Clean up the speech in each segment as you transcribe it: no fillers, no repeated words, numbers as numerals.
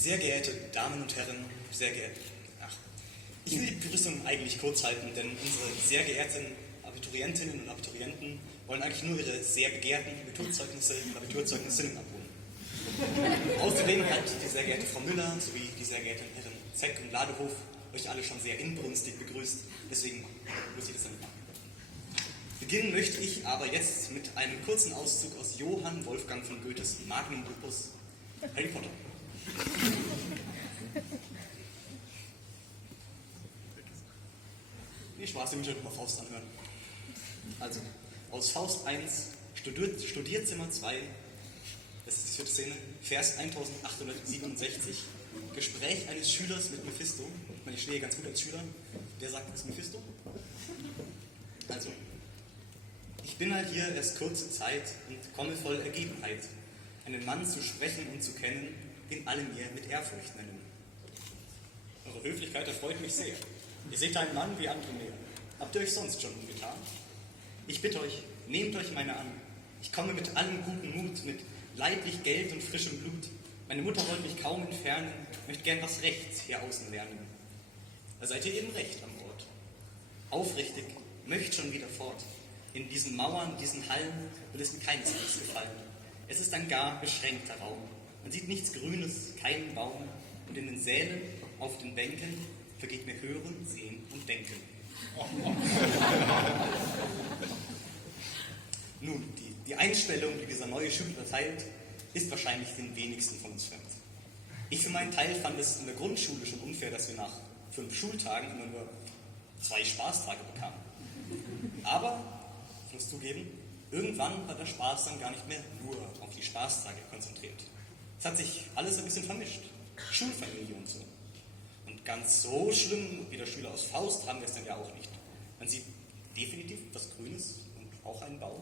Sehr geehrte Damen und Herren, ich will die Begrüßung eigentlich kurz halten, denn unsere sehr geehrten Abiturientinnen und Abiturienten wollen eigentlich nur ihre sehr begehrten Abiturzeugnisse und Abiturzeugnissinnen abholen. Außerdem hat die sehr geehrte Frau Müller sowie die sehr geehrten Herren Zeck und Ladehof euch alle schon sehr inbrünstig begrüßt, deswegen muss ich das dann machen. Beginnen möchte ich aber jetzt mit einem kurzen Auszug aus Johann Wolfgang von Goethes Magnum Opus Harry Potter. Nee, Spaß, ihr müsst euch mal Faust anhören. Also, aus Faust 1, Studierzimmer 2, das ist die 4. Szene, Vers 1867, Gespräch eines Schülers mit Mephisto. Ich stehe ganz gut als Schüler. Der sagt, das ist Mephisto. Also, ich bin halt hier erst kurze Zeit und komme voll Ergebenheit, einen Mann zu sprechen und zu kennen, den alle mir mit Ehrfurcht nennen. Eure Höflichkeit erfreut mich sehr. Ihr seht einen Mann wie andere mehr. Habt ihr euch sonst schon umgetan? Ich bitte euch, nehmt euch meine an. Ich komme mit allem guten Mut, mit leiblich Geld und frischem Blut. Meine Mutter wollte mich kaum entfernen, möchte gern was Rechts hier außen lernen. Da seid ihr eben recht am Ort. Aufrichtig, möcht schon wieder fort. In diesen Mauern, diesen Hallen will es mir keineswegs gefallen. Es ist ein gar beschränkter Raum. Man sieht nichts Grünes, keinen Baum. Und in den Sälen, auf den Bänken, vergeht mir Hören, Sehen und Denken. Nun, die Einstellung, die dieser neue Schüler teilt, ist wahrscheinlich den wenigsten von uns fremd. Ich für meinen Teil fand es in der Grundschule schon unfair, dass wir nach 5 Schultagen immer nur 2 Spaßtage bekamen. Aber, ich muss zugeben, irgendwann war der Spaß dann gar nicht mehr nur auf die Spaßtage konzentriert. Es hat sich alles ein bisschen vermischt. Schulfamilie und so. Und ganz so schlimm wie der Schüler aus Faust haben wir es dann ja auch nicht. Man sieht definitiv was Grünes und auch einen Baum.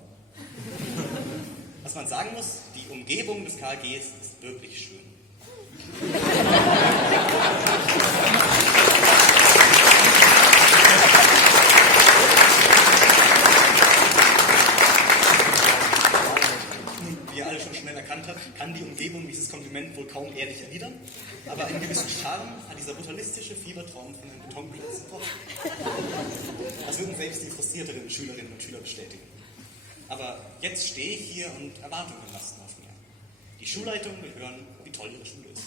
Was man sagen muss, die Umgebung des KAGs ist wirklich schön. Wie ihr alle schon schnell erkannt habt, kann die Umgebung dieses Kompliment wohl kaum ehrlich erwidern, aber einen gewissen Charme hat dieser brutalistische Fiebertraum von einem Betonklotz im Kopf. Das würden selbst die frustrierteren Schülerinnen und Schüler bestätigen. Aber jetzt stehe ich hier und Erwartungen lasten auf mir. Die Schulleitung will hören, wie toll ihre Schule ist.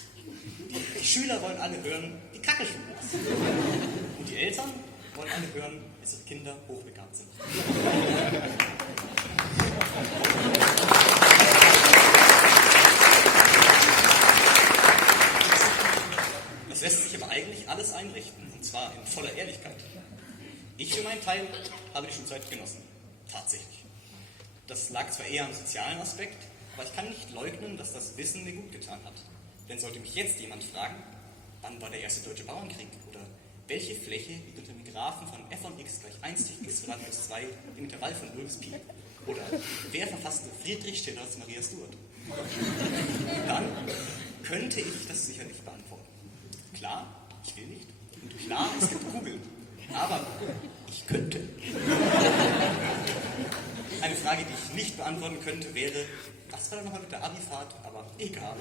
Die Schüler wollen alle hören, wie kacke Schule ist. Und die Eltern wollen alle hören, dass ihre Kinder hochbegabt sind. Das lässt sich aber eigentlich alles einrichten, und zwar in voller Ehrlichkeit. Ich für meinen Teil habe die Schulzeit genossen. Tatsächlich. Das lag zwar eher am sozialen Aspekt, aber ich kann nicht leugnen, dass das Wissen mir gut getan hat. Denn sollte mich jetzt jemand fragen, wann war der erste deutsche Bauernkrieg oder welche Fläche liegt unter dem Graphen von f von x gleich 1 durch x verwandt plus 2 im Intervall von 0 bis Pi oder wer verfasste Friedrich Schillers Maria Stuart, dann könnte ich das sicherlich beantworten. Klar, ich will nicht. Und klar, es gibt Google. Aber ich könnte. Eine Frage, die ich nicht beantworten könnte, wäre, was war da nochmal mit der Abifahrt? Aber egal.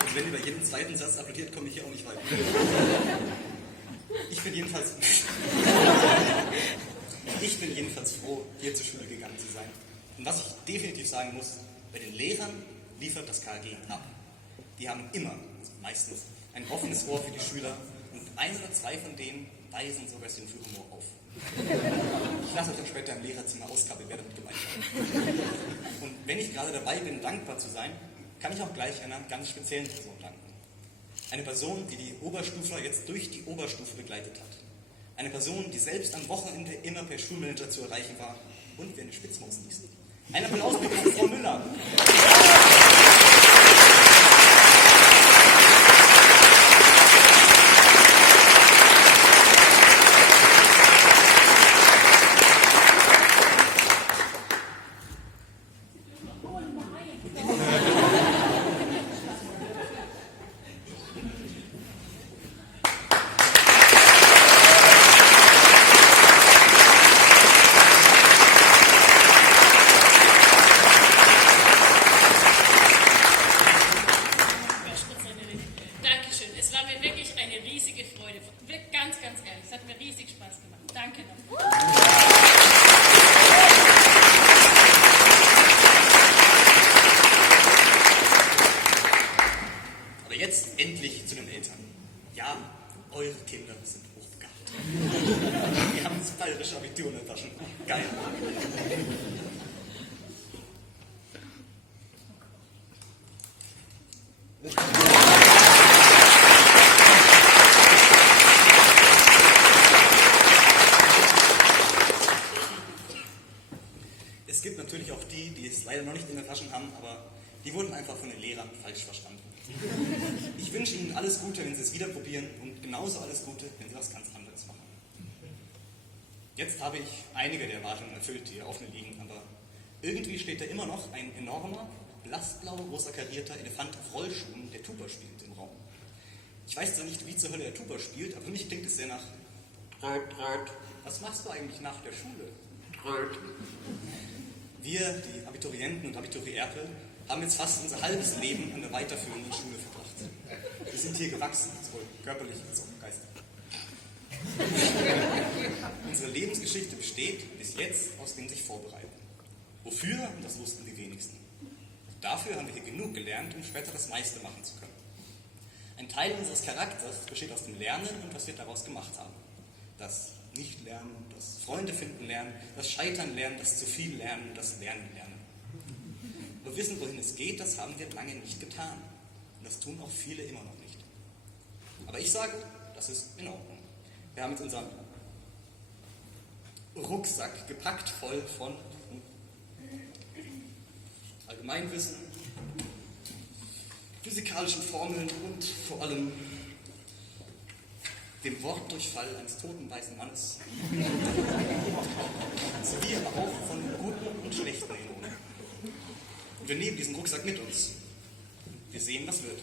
Und wenn ihr bei jedem zweiten Satz applaudiert, komme ich hier auch nicht weiter. Ich bin jedenfalls froh, hier zur Schule gegangen zu sein. Und was ich definitiv sagen muss, bei den Lehrern liefert das KAG ab. Die haben immer, also meistens, ein offenes Ohr für die Schüler und 1 oder 2 von denen weisen sogar Sinn für Humor auf. Ich lasse euch dann später im Lehrerzimmer auskappeln, wer damit gemeint hat. Und wenn ich gerade dabei bin, dankbar zu sein, kann ich auch gleich einer ganz speziellen Person danken. Eine Person, die die Oberstufler jetzt durch die Oberstufe begleitet hat. Eine Person, die selbst am Wochenende immer per Schulmanager zu erreichen war und wie eine Spitzmaus liest. Ein Applaus bitte für Frau Müller. Es war mir wirklich eine riesige Freude. Ganz, ganz ehrlich, es hat mir riesig Spaß gemacht. Danke noch. Aber jetzt endlich zu den Eltern. Ja, eure Kinder sind hochbegabt. Wir haben das bayerische Abitur in der Tasche. Geil. Es gibt natürlich auch die, die es leider noch nicht in der Tasche haben, aber die wurden einfach von den Lehrern falsch verstanden. Ich wünsche Ihnen alles Gute, wenn Sie es wieder probieren und genauso alles Gute, wenn Sie was ganz anderes machen. Jetzt habe ich einige der Erwartungen erfüllt, die hier offen liegen, aber irgendwie steht da immer noch ein enormer, blassblau-rosa karierter Elefant auf Rollschuhen, der Tuba spielt im Raum. Ich weiß zwar nicht, wie zur Hölle er Tuba spielt, aber für mich klingt es sehr nach Was machst du eigentlich nach der Schule? Wir, die Abiturienten und Abiturierte, haben jetzt fast unser halbes Leben an der weiterführenden Schule verbracht. Wir sind hier gewachsen, sowohl körperlich als auch geistig. Unsere Lebensgeschichte besteht bis jetzt aus dem sich vorbereiten. Wofür? Das wussten die wenigsten. Dafür haben wir hier genug gelernt, um später das meiste machen zu können. Ein Teil unseres Charakters besteht aus dem Lernen und was wir daraus gemacht haben. Das Nicht-Lernen, das Freunde finden lernen, das Scheitern lernen, das zu viel lernen, das Lernen lernen. Aber wissen, wohin es geht, das haben wir lange nicht getan. Und das tun auch viele immer noch nicht. Aber ich sage, das ist in Ordnung. Wir haben jetzt unseren Rucksack gepackt voll von Allgemeinwissen, physikalischen Formeln und vor allem dem Wortdurchfall eines toten weißen Mannes, sowie aber auch von guten und schlechten Erinnerungen. Und wir nehmen diesen Rucksack mit uns. Wir sehen, was wird.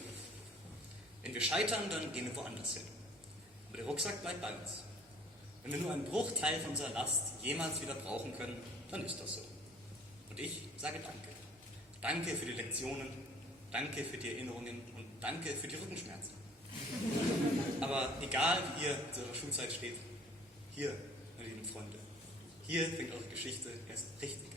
Wenn wir scheitern, dann gehen wir woanders hin. Aber der Rucksack bleibt bei uns. Wenn wir nur einen Bruchteil von unserer Last jemals wieder brauchen können, dann ist das so. Und ich sage Danke. Danke für die Lektionen, danke für die Erinnerungen und danke für die Rückenschmerzen. Aber egal, wie ihr zu eurer Schulzeit steht, hier, meine lieben Freunde, hier fängt eure Geschichte erst richtig an.